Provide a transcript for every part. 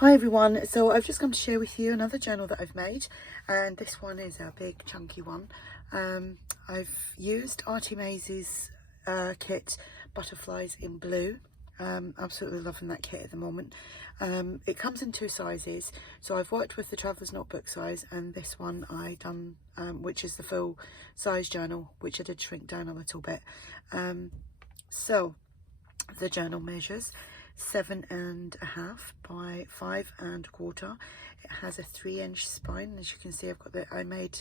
Hi everyone, so I've just come to share with you another journal that I've made, and this one is a big chunky one. I've used ARTYmaze's kit, Butterflies in Blue. Absolutely loving that kit at the moment. It comes in two sizes, so I've worked with the Traveller's Notebook size, and this one I done, which is the full size journal, which I did shrink down a little bit. So the journal measures 7.5 by 5.25. It has a 3-inch spine. As you can see, I made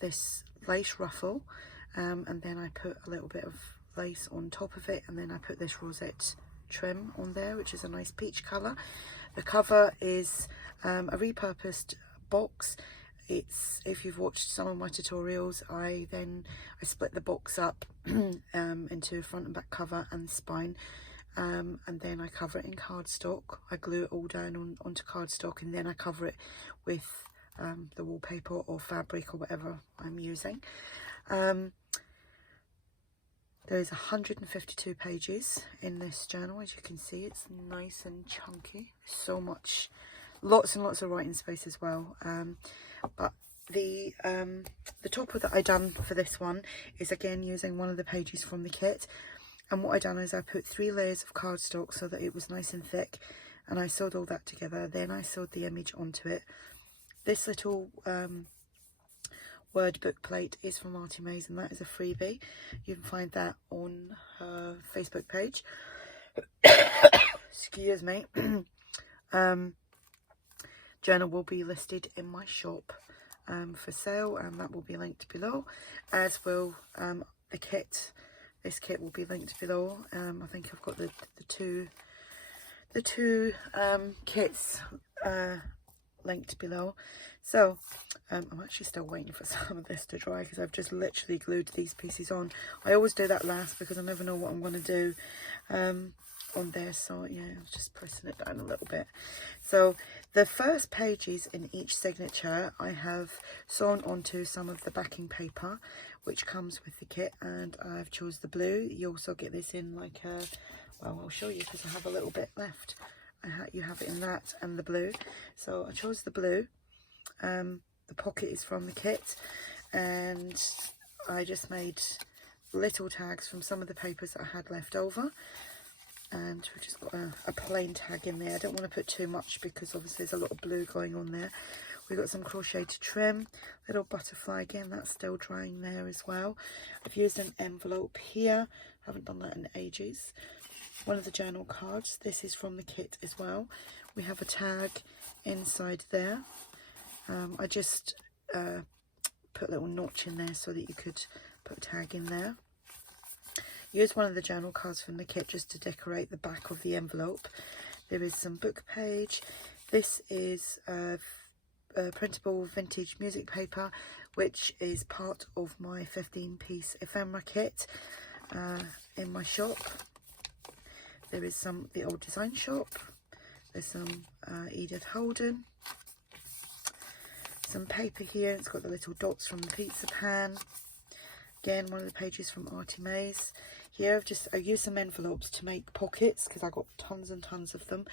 this lace ruffle, and then I put a little bit of lace on top of it, and then I put this rosette trim on there, which is a nice peach colour. The cover is a repurposed box. It's, if you've watched some of my tutorials, I split the box up into front and back cover and spine. And then I cover it in cardstock. I glue it all down onto cardstock, and then I cover it with the wallpaper or fabric or whatever I'm using. There's 152 pages in this journal. As you can see, it's nice and chunky. So much, lots and lots of writing space as well. But the topper that I done for this one is again using one of the pages from the kit. And what I done is I put 3 layers of cardstock so that it was nice and thick, and I sewed all that together. Then I sewed the image onto it. This little word book plate is from ARTYmaze, and that is a freebie. You can find that on her Facebook page. Excuse me. Journal will be listed in my shop for sale, and that will be linked below, as will the kit. This kit will be linked below. I think I've got the two kits linked below. So I'm actually still waiting for some of this to dry, because I've just literally glued these pieces on. I always do that last because I never know what I'm going to do on there. So yeah, I was just pressing it down a little bit. So the first pages in each signature I have sewn onto some of the backing paper, which comes with the kit, and I've chose the blue. You also get this in like a, well, I'll show you because I have a little bit left. You have it in that and the blue. So I chose the blue. The pocket is from the kit, and I just made little tags from some of the papers that I had left over. And we've just got a plain tag in there. I don't want to put too much because obviously there's a lot of blue going on there. We've got some crocheted trim, little butterfly again, that's still drying there as well. I've used an envelope here, haven't done that in ages. One of the journal cards, this is from the kit as well. We have a tag inside there. I just put a little notch in there so that you could put a tag in there. Use one of the journal cards from the kit just to decorate the back of the envelope. There is some book page. This is printable vintage music paper, which is part of my 15-piece ephemera kit in my shop. There is the old design shop. There's some Edith Holden. Some paper here. It's got the little dots from the pizza pan. Again, one of the pages from ARTYmaze. Here I used some envelopes to make pockets because I got tons and tons of them.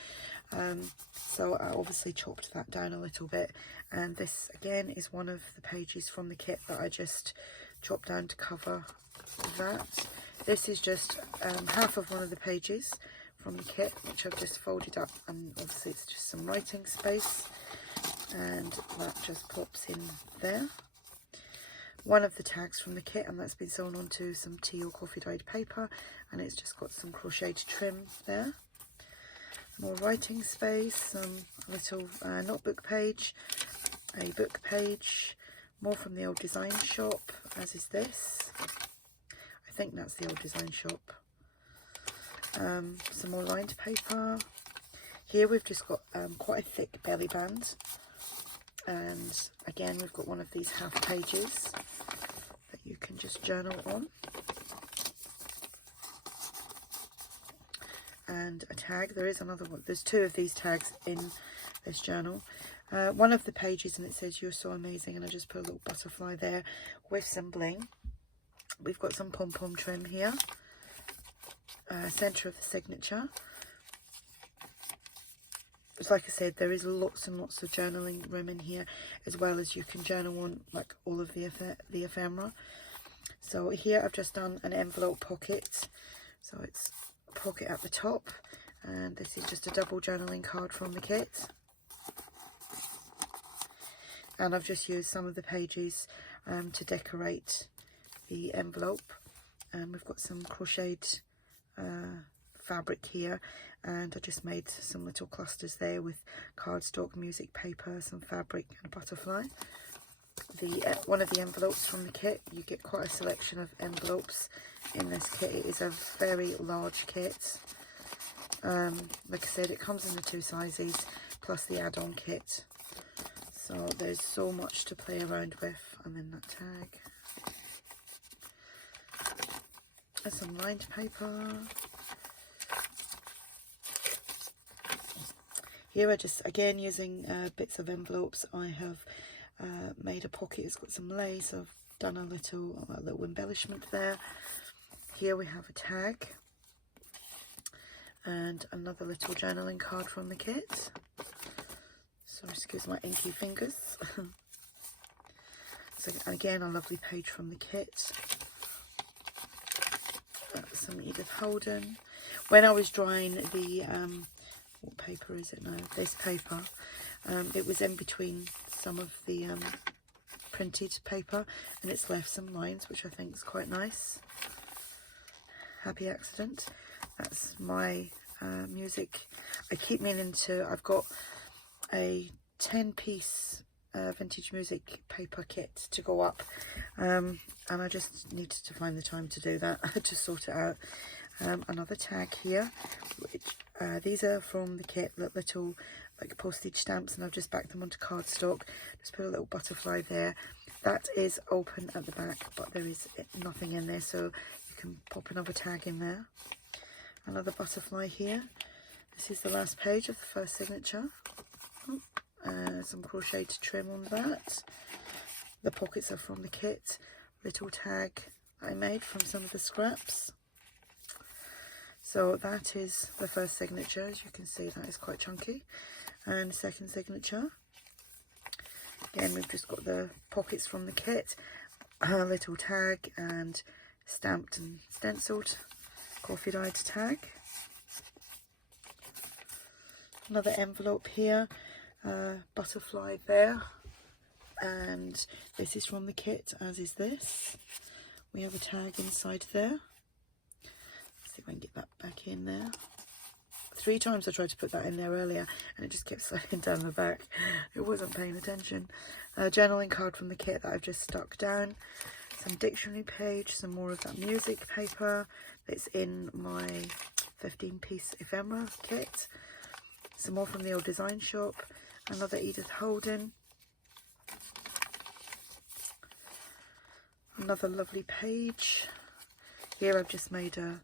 So I obviously chopped that down a little bit. And this again is one of the pages from the kit that I just chopped down to cover that. This is just half of one of the pages from the kit, which I've just folded up, and obviously it's just some writing space, and that just pops in there. One of the tags from the kit, and that's been sewn onto some tea or coffee dyed paper, and it's just got some crocheted trim there. More writing space, some little notebook page, a book page, more from the old design shop, as is this. I think that's the old design shop. Some more lined paper. Here we've just got quite a thick belly band, and again we've got one of these half pages that you can just journal on, and a tag. There is another one. There's 2 of these tags in this journal. One of the pages, and it says "You're so amazing," and I just put a little butterfly there with some bling. We've got some pom-pom trim here, centre of the signature. So like I said, there is lots and lots of journaling room in here, as well as you can journal on like all of the ephemera. So here I've just done an envelope pocket, so it's a pocket at the top, and this is just a double journaling card from the kit. And I've just used some of the pages to decorate the envelope, and we've got some crocheted fabric here, and I just made some little clusters there with cardstock, music paper, some fabric and a butterfly. One of the envelopes from the kit, you get quite a selection of envelopes in this kit. It is a very large kit. Like I said, it comes in the 2 sizes plus the add-on kit, so there's so much to play around with. And then that tag, and some lined paper. Here I just, again, using bits of envelopes, I have made a pocket. It's got some lace. I've done a little embellishment there. Here we have a tag and another little journaling card from the kit. So excuse my inky fingers. So again, a lovely page from the kit. Some Edith Holden. When I was drying the what paper is it now? This paper. It was in between some of the printed paper, and it's left some lines, which I think is quite nice. Happy accident. That's my music. I keep meaning to. I've got a 10-piece vintage music paper kit to go up, and I just needed to find the time to do that, to sort it out. Another tag here, which these are from the kit, little like postage stamps, and I've just backed them onto cardstock. Just put a little butterfly there. That is open at the back, but there is nothing in there, so you can pop another tag in there. Another butterfly here. This is the last page of the first signature. Some crocheted trim on that. The pockets are from the kit. Little tag I made from some of the scraps. So that is the first signature. As you can see, that is quite chunky. And the second signature. Again, we've just got the pockets from the kit, a little tag, and stamped and stenciled coffee dyed tag. Another envelope here, butterfly there, and this is from the kit, as is this. We have a tag inside there. Let's see if I can get that back in there. 3 times I tried to put that in there earlier, and it just kept sliding down the back. It wasn't paying attention. A journaling card from the kit that I've just stuck down. Some dictionary page, some more of that music paper that's in my 15-piece ephemera kit. Some more from the old design shop. Another Edith Holden. Another lovely page. Here I've just made a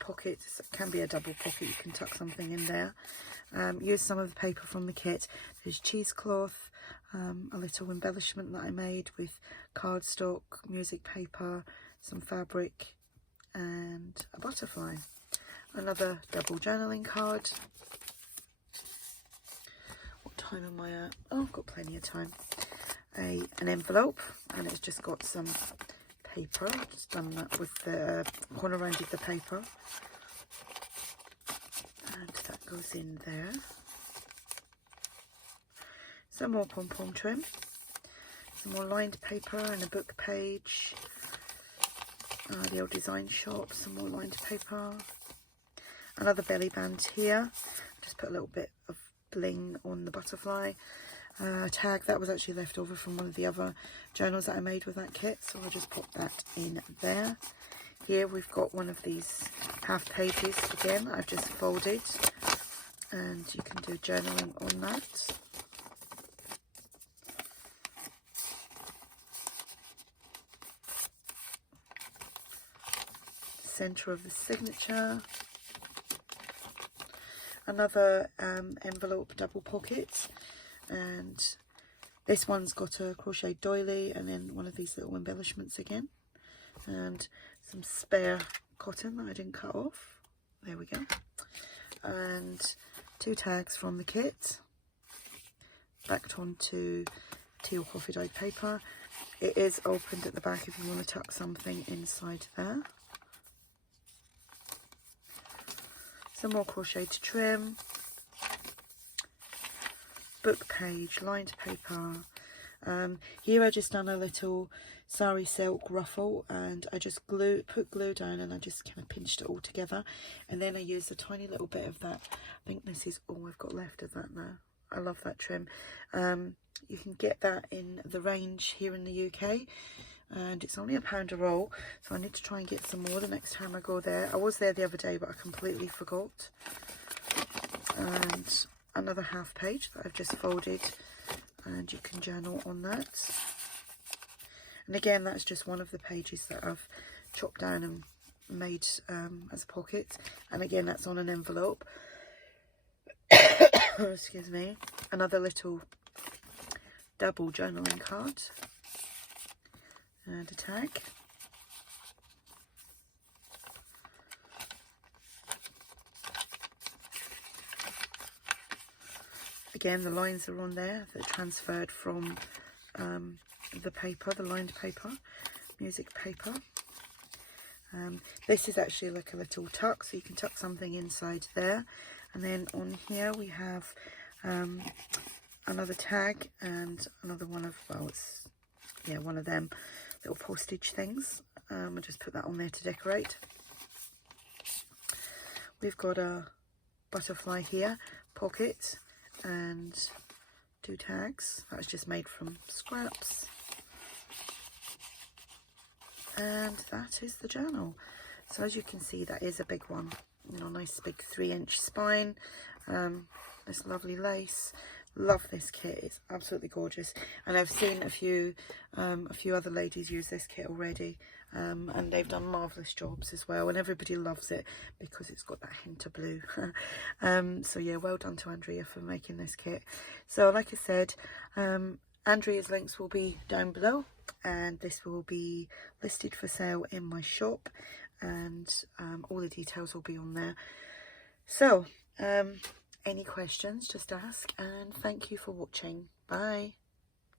pocket. It can be a double pocket, you can tuck something in there. Use some of the paper from the kit. There's cheesecloth, a little embellishment that I made with cardstock, music paper, some fabric, and a butterfly. Another double journaling card. What time am I at? Oh, I've got plenty of time. An envelope, and it's just got some paper. I've just done that with the corner rounded the paper, and that goes in there. Some more pom-pom trim, some more lined paper and a book page. The old design shop, some more lined paper. Another belly band here. Just put a little bit of bling on the butterfly. Tag that was actually left over from one of the other journals that I made with that kit, so I'll just pop that in there. Here we've got one of these half pages again I've just folded, and you can do journaling on that. Center of the signature. Another envelope double pocket, and this one's got a crochet doily and then one of these little embellishments again, and some spare cotton that I didn't cut off. There we go. And 2 tags from the kit, backed onto tea or coffee dyed paper. It is opened at the back if you want to tuck something inside there. Some more crocheted trim, book page, lined paper. Here I just done a little sari silk ruffle, and I just put glue down and I just kind of pinched it all together, and then I used a tiny little bit of that. I think this is all I've got left of that now. I love that trim. You can get that in the range here in the UK, and it's only £1 a roll, so I need to try and get some more the next time I go there. I was there the other day but I completely forgot. And another half page that I've just folded, and you can journal on that. And again, that's just one of the pages that I've chopped down and made as a pocket, and again that's on an envelope. Excuse me. Another little double journaling card and a tag. Again, the lines are on there that transferred from the paper, the lined paper, music paper. This is actually like a little tuck, so you can tuck something inside there. And then on here we have another tag and another one of, well, it's, yeah, one of them little postage things. I'll just put that on there to decorate. We've got a butterfly here, pocket, and 2 tags. That was just made from scraps. And that is the journal. So as you can see, that is a big one. You know, nice big 3-inch spine. This lovely lace. Love this kit. It's absolutely gorgeous. And I've seen a few other ladies use this kit already, and they've done marvellous jobs as well. And everybody loves it because it's got that hint of blue. So yeah, well done to Andrea for making this kit. So like I said, Andrea's links will be down below, and this will be listed for sale in my shop, and all the details will be on there. So any questions, just ask, and thank you for watching. Bye.